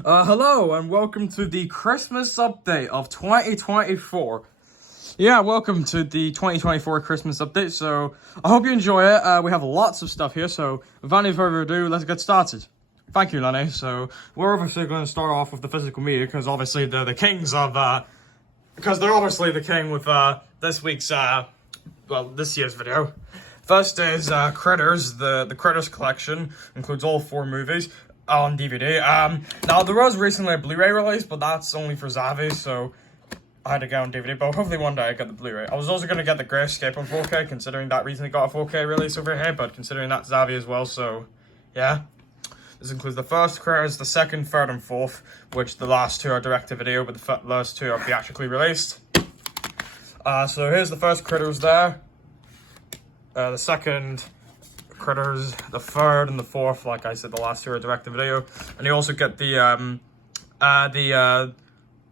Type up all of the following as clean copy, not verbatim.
Hello and welcome to the Christmas update of 2024. Yeah, welcome to the 2024 Christmas update. So, I hope you enjoy it. We have lots of stuff here, so without any further ado, let's get started. Thank you, Lenny. So, we're obviously going to start off with the physical media, because obviously they're the kings of, because they're obviously the king with, this week's, this year's video. First is, Critters. The Critters collection includes all 4 movies on DVD. Now there was recently a Blu-ray release, but that's only for Zavi, so I had to get on DVD, but hopefully one day I get the Blu-ray. I was also going to get the Grayscape on 4K, considering that recently got a 4K release over here, but considering that's Zavi as well, so yeah. This includes the first Critters, the second, third, and fourth, which the last 2 are direct-to-video, but the last 2 are theatrically released. So here's the first Critters there. The second Critters, the third and the fourth, like I said, the last 2 are direct-to-video, and you also get the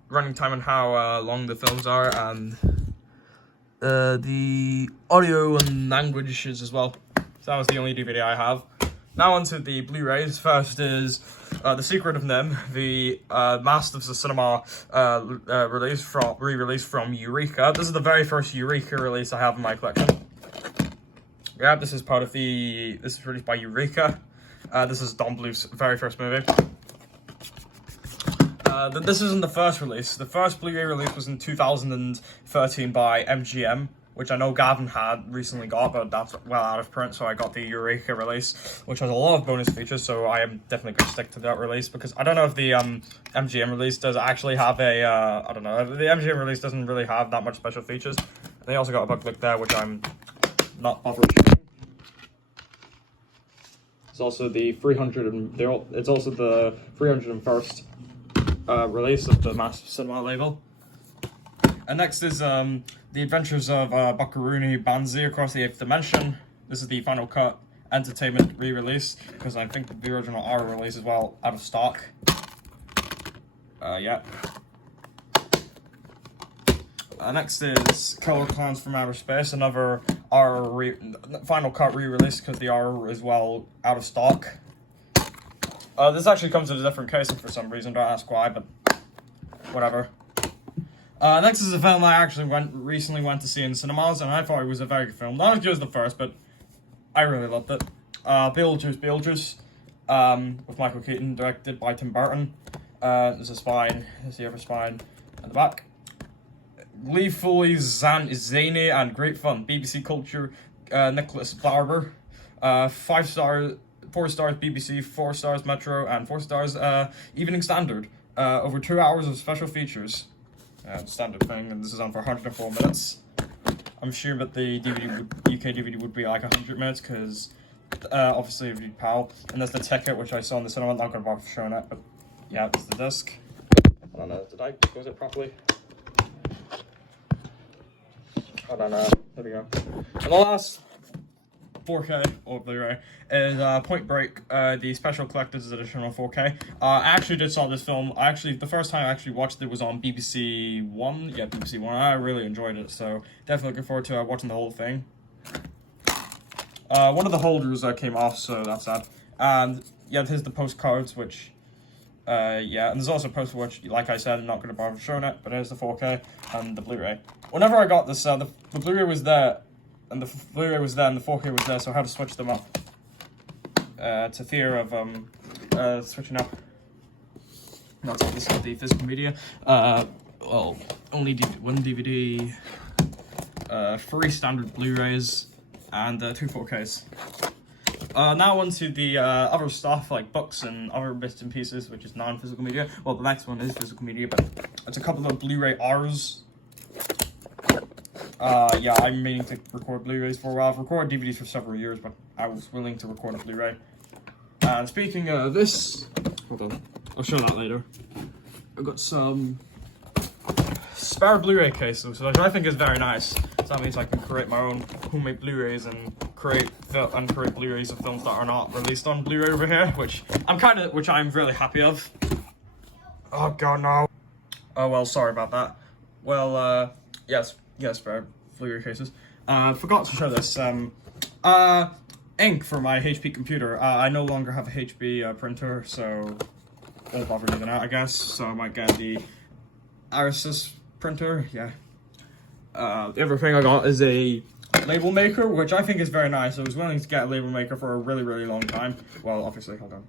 running time and how long the films are, and the audio and languages as well. So that was the only DVD I have. Now onto the Blu-rays. First is The Secret of NIMH, the Masters of Cinema re-release from Eureka. This is the very first Eureka release I have in my collection. Yeah, this is part of the... This is released by Eureka. This is Don Bluth's very first movie. This isn't the first release. The first Blu-ray release was in 2013 by MGM, which I know Gavin had recently got, but that's well out of print, so I got the Eureka release, which has a lot of bonus features, so I am definitely going to stick to that release, because I don't know if the MGM release does actually have a, I don't know, the MGM release doesn't really have that much special features. They also got a booklet there, which I'm not bothered showing. It's also the 301st release of the Master Cinema label. And next is The Adventures of Buckaroo Banzai Across the 8th Dimension. This is the Final Cut Entertainment re-release, because I think the original R release is well out of stock. Yeah. Next is Killer Clowns from Outer Space, another Final Cut re-release, because the R is well out of stock. This actually comes in a different casing for some reason, don't ask why, but whatever. Next is a film I actually recently went to see in cinemas, and I thought it was a very good film. Not as good as the first, but I really loved it. Beetlejuice, with Michael Keaton, directed by Tim Burton. There's a spine, there's the other spine at the back. Gleefully zany and great fun. BBC Culture, Nicholas Barber. 5 stars, 4 stars BBC, 4 stars Metro, and 4 stars Evening Standard. Over 2 hours of special features. Standard thing, and this is on for 104 minutes. I'm sure that the UK DVD would be like 100 minutes, because obviously it would be PAL. And there's the ticket, which I saw in the cinema. I'm not going to bother showing it, but yeah, it's the disc. I don't know, did I close it properly? I don't know. There we go. And the last 4K or Blu-ray is Point Break, the special collector's edition on 4K. I actually did saw this film. The first time I actually watched it was on BBC One. Yeah, BBC One. I really enjoyed it, so definitely looking forward to watching the whole thing. One of the holders came off, so that's sad. And yeah, here's the postcards, which yeah, and there's also a poster which, like I said, I'm not going to bother showing it, but here's the 4K and the Blu-ray. Whenever I got this, the Blu-ray was there, and the Blu-ray was there, and the 4K was there, so I had to switch them up. To fear of switching up. Not like this is the physical media. Well, only one DVD, 3 standard Blu-rays, and 2 4Ks. Now on to the other stuff, like books and other bits and pieces, which is non-physical media. Well, the next one is physical media, but it's a couple of Blu-ray Rs. Yeah, I'm meaning to record Blu-rays for a while. I've recorded DVDs for several years, but I was willing to record a Blu-ray. And speaking of this, hold on, I'll show that later. I've got some spare Blu-ray cases, which I think is very nice. So that means I can create my own homemade Blu-rays and create Blu-rays of films that are not released on Blu-ray over here, which I'm really happy of. Oh god, no. Oh well, sorry about that. Well, yes, spare Blu-ray cases. Forgot to show this. Ink for my HP computer. I no longer have a HP printer, so won't bother using that, I guess. So I might get the Arisys printer. Yeah. The other thing I got is a label maker, which I think is very nice. I was willing to get a label maker for a really, really long time. Well, obviously, hold on.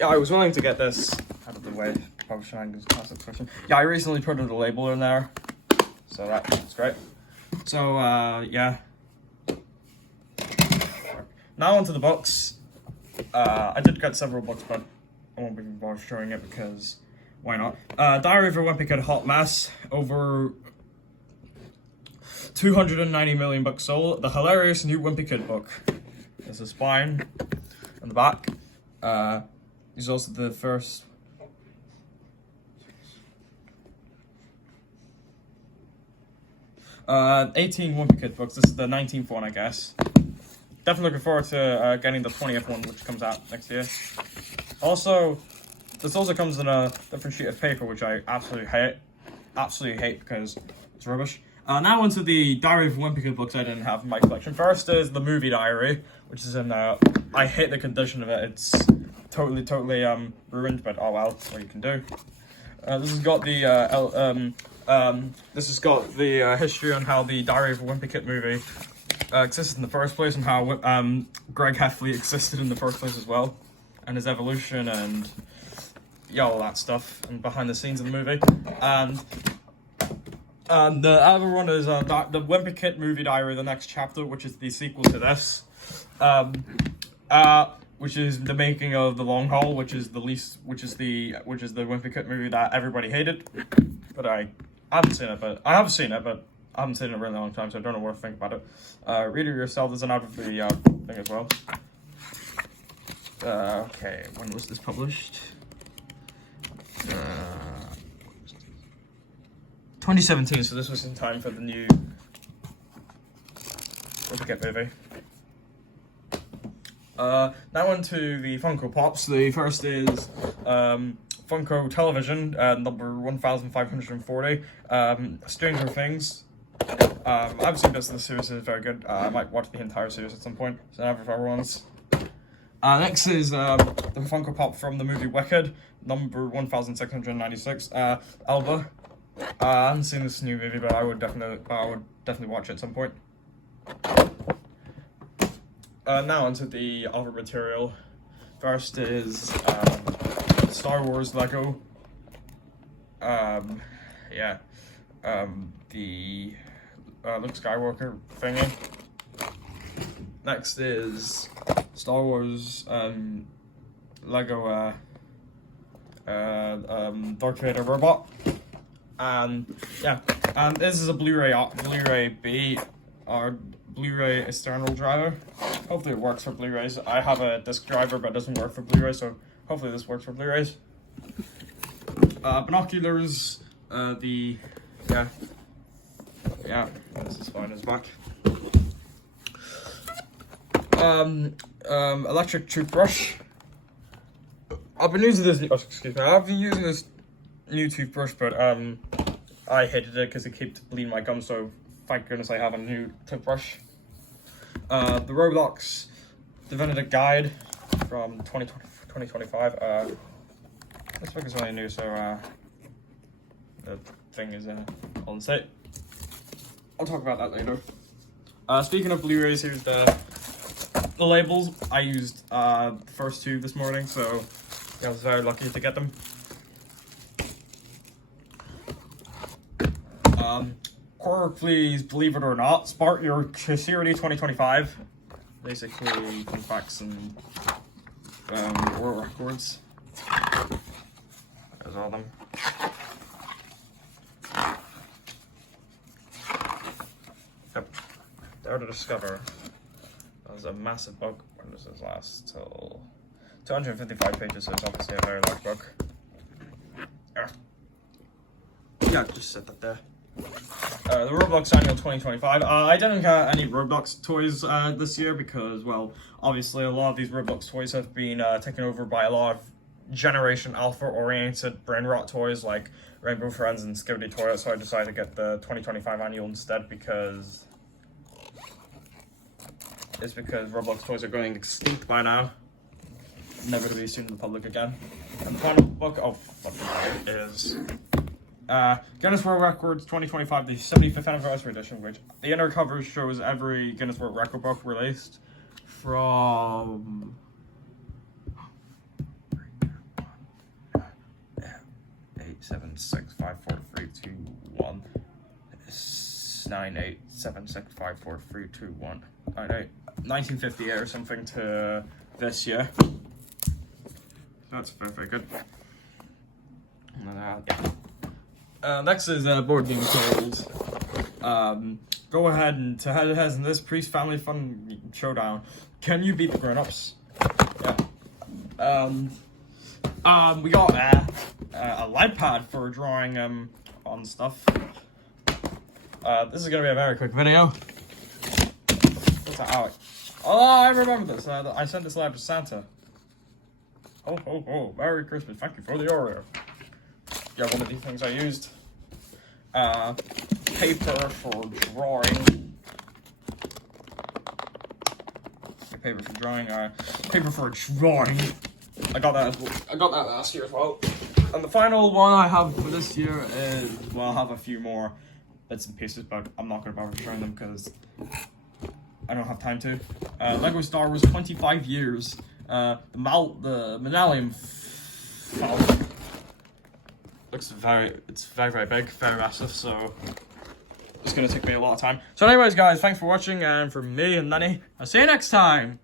Yeah, I was willing to get this out of the way. Classic question. Yeah, I recently put a label in there, so that's great. So, yeah. Now onto the books. I did get several books, but I won't be bothered showing it because why not? Diary of a Wimpy Kid Hot Mess, over 290 million books sold. The hilarious new Wimpy Kid book. There's a spine on the back. He's also the first. 18 Wimpy Kid books. This is the 19th one, I guess. Definitely looking forward to getting the 20th one, which comes out next year. Also, this also comes in a different sheet of paper, which I absolutely hate. Absolutely hate because it's rubbish. Now onto the Diary of a Wimpy Kid books I didn't have in my collection. First is the movie diary, which is in, I hate the condition of it. It's totally ruined, but oh well, what you can do. This has got the history on how the Diary of a Wimpy Kid movie existed in the first place, and how Greg Heffley existed in the first place as well, and his evolution, and yeah, all that stuff, and behind the scenes of the movie. And the other one is the Wimpy Kid movie diary, the next chapter, which is the sequel to this, which is the making of The Long Haul, which is the Wimpy Kid movie that everybody hated, but I haven't seen it, but I have seen it, but I haven't seen it in a really long time, so I don't know what to think about it. Read it yourself. There's an out of the thing as well. Okay, when was this published? 2017, so this was in time for the new Wimpy Kid movie. Now on to the Funko Pops. The first is Funko Television, number 1540, Stranger Things. I haven't seen this, the series is very good. I might watch the entire series at some point, so I have it for everyone's. Next is the Funko Pop from the movie Wicked, number 1696, Elba. I haven't seen this new movie, but I would definitely watch it at some point. Now onto the other material. First is Star Wars Lego. The Luke Skywalker thingy. Next is Star Wars Lego Darth Vader robot. And this is a Blu-ray B, or Blu-ray external driver. Hopefully it works for Blu-rays. I have a disc driver, but it doesn't work for Blu-ray, so hopefully this works for Blu-rays. Binoculars. This is fine as back. Electric toothbrush. I've been using this. I've been using this new toothbrush, but I hated it because it kept bleeding my gums. So thank goodness I have a new toothbrush. The Roblox Definitive Guide from 2025. This book is only new, so the thing is on site. I'll talk about that later. Speaking of Blu-rays, here's the labels. I used the first two this morning, so I was very lucky to get them. Please, believe it or not, Spark Your Security 2025. Basically, fun facts and world records. There's all of them. Yep. Dare to Discover. That was a massive book. When does this last? Till 255 pages, so it's obviously a very large book. Yeah, just set that there. The Roblox Annual 2025. I didn't get any Roblox toys this year because, well, obviously a lot of these Roblox toys have been taken over by a lot of Generation Alpha-oriented brain rot toys like Rainbow Friends and Skibidi Toilet, so I decided to get the 2025 Annual instead because Roblox toys are going extinct by now. Never to be seen in the public again. And the final book is Guinness World Records 2025, the 75th anniversary edition, which the inner cover shows every Guinness World Record book released from 8765432 987654321 1958 or something to this year. That's very, very good. Next is a board game called go ahead and to head ahead in this Priest Family Fun Showdown. Can you beat the grown-ups? Yeah. We got a light pad for drawing on stuff. This is gonna be a very quick video. What's that, Alec? Oh, I remember this. I sent this letter to Santa. Oh, Merry Christmas. Thank you for the Oreo. Yeah, one of these things I used. Paper for drawing. Paper for drawing. Paper for drawing. I got that last year as well. And the final one I have for this year is, well, I'll have a few more bits and pieces, but I'm not going to bother showing them because I don't have time to. Lego Star Wars 25 years. The Millennium Falcon. It's very, very big, very massive, so it's going to take me a lot of time. So anyways, guys, thanks for watching, and from me and Lenny, I'll see you next time.